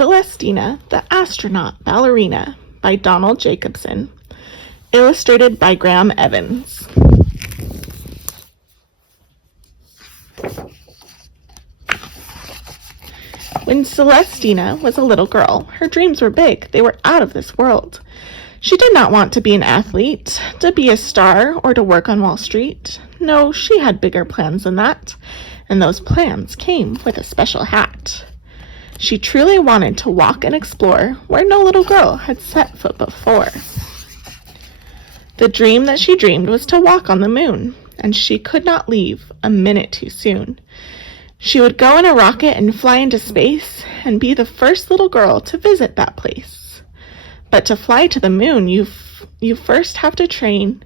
Celestina the Astronaut Ballerina by Donald Jacobson, illustrated by Graham Evans. When Celestina was a little girl, her dreams were big. They were out of this world. She did not want to be an athlete, to be a star, or to work on Wall Street. No, she had bigger plans than that, and those plans came with a special hat. She truly wanted to walk and explore where no little girl had set foot before. The dream that she dreamed was to walk on the moon, and she could not leave a minute too soon. She would go in a rocket and fly into space and be the first little girl to visit that place. But to fly to the moon, you first have to train.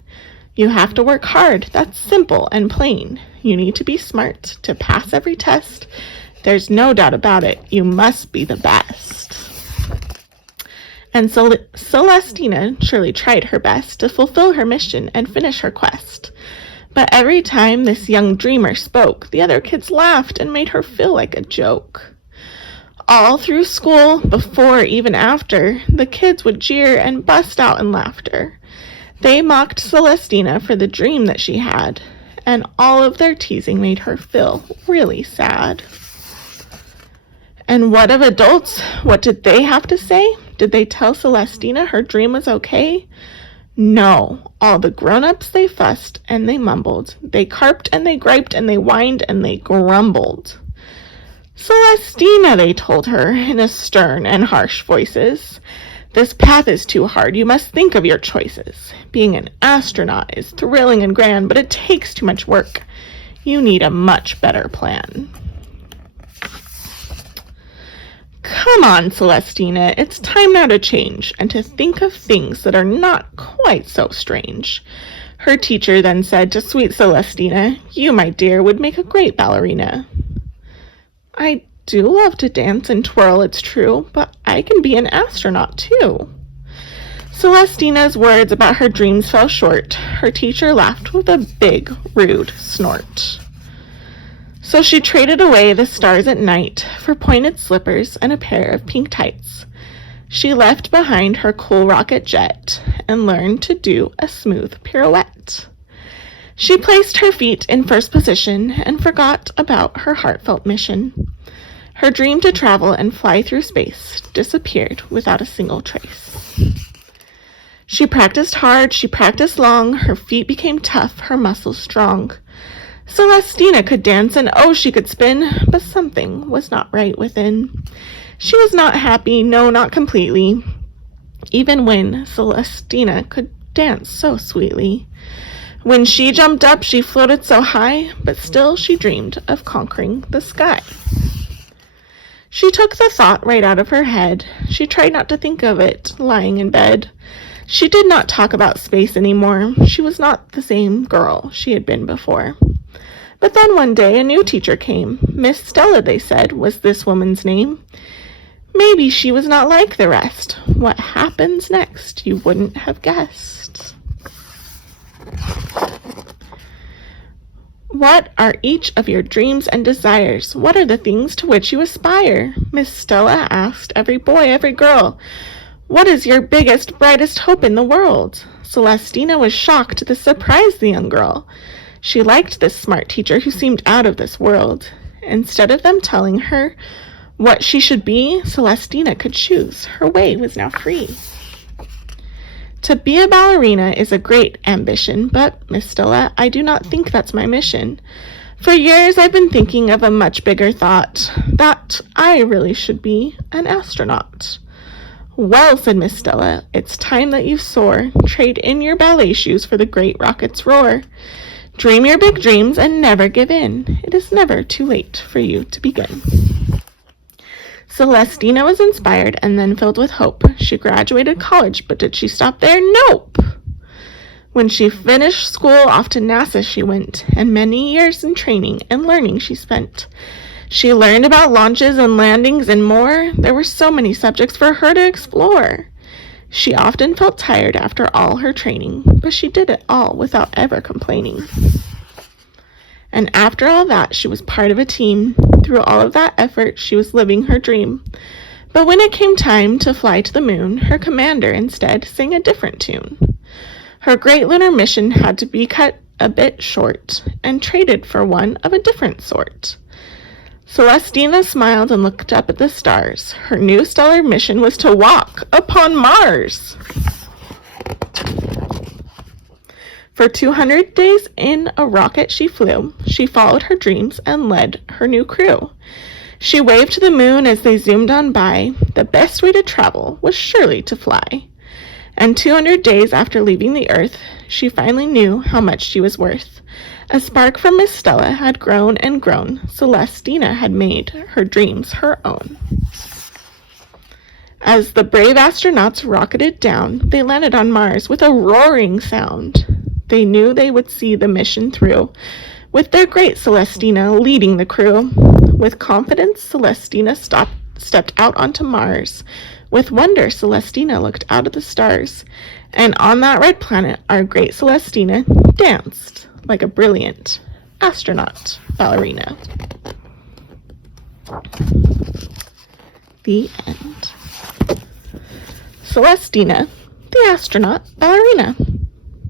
You have to work hard. That's simple and plain. You need to be smart to pass every test. There's no doubt about it. You must be the best. And Celestina surely tried her best to fulfill her mission and finish her quest. But every time this young dreamer spoke, the other kids laughed and made her feel like a joke. All through school, before, even after, the kids would jeer and bust out in laughter. They mocked Celestina for the dream that she had, and all of their teasing made her feel really sad. And what of adults? What did they have to say? Did they tell Celestina her dream was okay? No. All the grown-ups, they fussed and they mumbled. They carped and they griped and they whined and they grumbled. Celestina, they told her in a stern and harsh voices, this path is too hard. You must think of your choices. Being an astronaut is thrilling and grand, but it takes too much work. You need a much better plan. Come on, Celestina, it's time now to change and to think of things that are not quite so strange. Her teacher then said to sweet Celestina, you, my dear, would make a great ballerina. I do love to dance and twirl, it's true, but I can be an astronaut too. Celestina's words about her dreams fell short. Her teacher laughed with a big, rude snort. So she traded away the stars at night for pointed slippers and a pair of pink tights. She left behind her cool rocket jet and learned to do a smooth pirouette. She placed her feet in first position and forgot about her heartfelt mission. Her dream to travel and fly through space disappeared without a single trace. She practiced hard, she practiced long, her feet became tough, her muscles strong. Celestina could dance and oh, she could spin, but something was not right within. She was not happy, no, not completely, even when Celestina could dance so sweetly. When she jumped up, she floated so high, but still she dreamed of conquering the sky. She took the thought right out of her head. She tried not to think of it lying in bed. She did not talk about space anymore. She was not the same girl she had been before. But then one day a new teacher came. Miss Stella, they said, was this woman's name. Maybe she was not like the rest. What happens next you wouldn't have guessed. What are each of your dreams and desires? What are the things to which you aspire? Miss Stella asked every boy, every girl. What is your biggest, brightest hope in the world? Celestina was shocked. This surprised the young girl. She liked this smart teacher who seemed out of this world. Instead of them telling her what she should be, Celestina could choose. Her way was now free. To be a ballerina is a great ambition, but, Miss Stella, I do not think that's my mission. For years I've been thinking of a much bigger thought, that I really should be an astronaut. Well, said Miss Stella, it's time that you soar. Trade in your ballet shoes for the great rocket's roar. Dream your big dreams and never give in. It is never too late for you to begin. Celestina was inspired and then filled with hope. She graduated college, but did she stop there? Nope. When she finished school, off to NASA she went, and many years in training and learning she spent. She learned about launches and landings and more. There were so many subjects for her to explore. She often felt tired after all her training, but she did it all without ever complaining. And after all that, she was part of a team. Through all of that effort, she was living her dream. But when it came time to fly to the moon, her commander instead sang a different tune. Her great lunar mission had to be cut a bit short and traded for one of a different sort. Celestina smiled and looked up at the stars. Her new stellar mission was to walk upon Mars. For 200 days in a rocket she flew. She followed her dreams and led her new crew. She waved to the moon as they zoomed on by. The best way to travel was surely to fly. And 200 days after leaving the Earth, she finally knew how much she was worth. A spark from Miss Stella had grown and grown. Celestina had made her dreams her own. As the brave astronauts rocketed down, they landed on Mars with a roaring sound. They knew they would see the mission through, with their great Celestina leading the crew. With confidence, Celestina stepped out onto Mars. With wonder, Celestina looked out at the stars. And on that red planet, our great Celestina danced like a brilliant astronaut ballerina. The end. Celestina the Astronaut Ballerina.